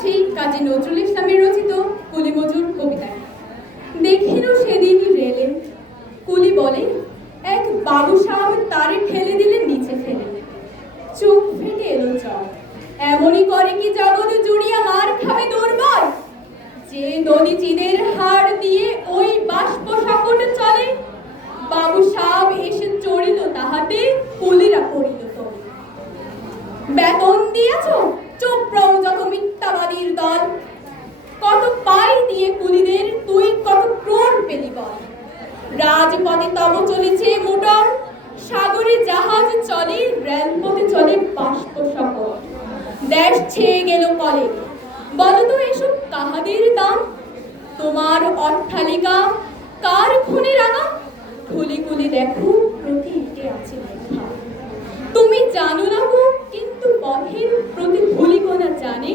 যাচ্ছি কাজী নজরুল ইসলামের রচিত কুলি মজুর কবিতায়। দেখিল সেদিন রেলে, কুলি বলে, এক বাবু সাহেব তারে ঠেলে দিলেন নিচে ফেলে। চোখ ফেটে এলো জল, এমনই করে কি জগৎ জুড়িয়া মার খাবে দুর্বল। যে নদী চিদের হাড় দিয়ে ওই বাষ্প সকল চলে, বাবু সাহেব এসে চড়িল তাহাতে, কুলিরা পড়িল তো। বেতন দিয়েছ, চুপ রও যত মিথ্যাবাদীর দল। কত পাই দিয়ে কুলিদের তুই কত ক্রোড় পেলি বল। রাজপথে তব চলেছে মোটর, সাগরে জাহাজ চলে, রেলপথে চলে বাষ্প সকল। দেশ ছেয়ে গেল কলে, বলো তো এসব কাহাদের দাম। তোমার অট্টালিকা কার খুনে রাঙা, খুলি খুলি দেখো প্রতি ইটে আছে লেখা। তুমি জানো না গো, কিন্তু পথের প্রতি ধূলিকণা জানে,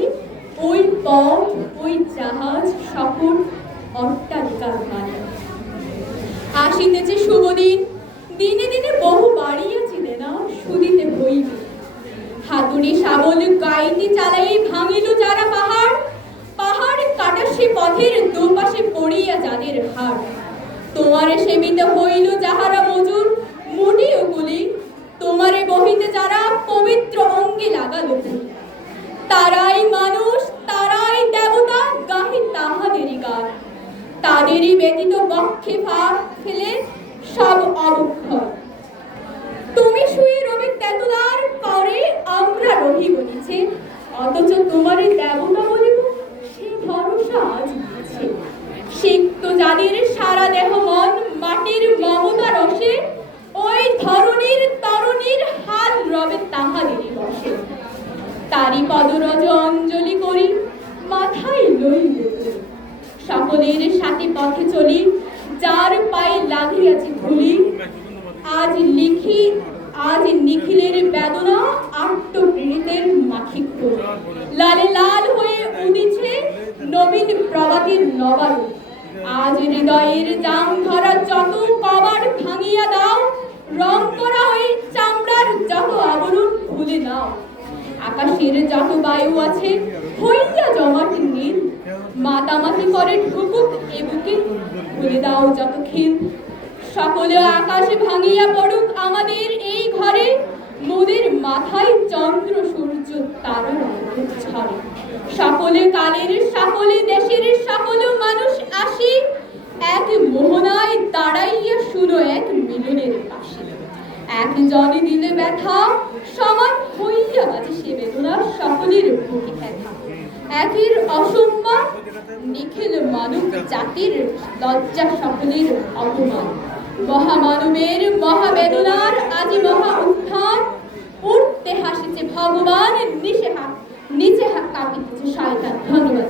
ওই পথ ওই জাহাজ সকল অট্টালিকার মানে। আসিতেছে শুভদিন, দিনে দিনে বহু বাড়িয়াছিলে না, শুনিতে হইবে। হাতুড়ি শাবল গাইতে চালাই ভাঙিল যারা পাহাড়, পাহাড় কাটা সে পথের দুপাশে পড়িয়া যাদের হাড়। তোমারে সেবিতে হইল যাহারা মজুর, মুটিও গুলি, তোমারে বহিতে যারা পবিত্র অঙ্গে লাগালো। তারাই মানুষ, তারাই দেবতা, গাহি তাহাদেরই গান। তাদেরই ব্যতীত বক্ষে ফাঁক ফেলে সব অবক্ষয়। তুমি শুয়ে রবি তেতুলার পরে আমরা রহি বলিছে, অথচ তোমারই দেবতা বলিব সে ভরসা আজ আছে। সিক্ত যাদের সারা দেহ মন মাটির মমতা রসে, ওই ধরনীর তরণীর হাল রবে তাহাদেরই বসে। তারি পদরজ অঞ্জলি করি, মাথায় লইল সকলের সাথে পথে চলি, যার পায়ে লাগিয়াছে ধুলি। আজ নিখিলের বেদনা, আত্মপীড়িতের মাখিক্য। লালে লাল হয়ে উদিছে নবীন প্রভাতের নবারু। আজ হৃদয়ের জাম ধরা যত কবাট ভাঙিয়া দাও, রং করা ওই চামড়ার যত আবরণ খুলে নাও। আকাশের যত বায়ু আছে হইয়া জমাট নীল, মাতামাতি করে ঢুকুক এ বুকে, খুলে দাও যত খিল। সকলে আকাশ ভাঙিয়া পড়ুক আমাদের এই ঘরে, মোদের মাথায় চন্দ্র সূর্য তারার আলোক ছড়ে। সকলে কালের সকলে দেশের সকল মানুষ আসি, এক মোহনায় দাঁড়াইয়া শুনো এক মিলনের পাশে। একজনে দিলে ব্যথা, সমান হইয়া বাজে সে বেদনা সকলের বুকে ব্যথা। একের অসম্মান, নিখিল মানব জাতির লজ্জা সকলের অপমান। মহামানবের মহাবেদনার আজি মহা উত্থান, উঠতে হাসিছে ভগবান, নিচে কাঁপিতেছে শয়তান। ধন্যবাদ।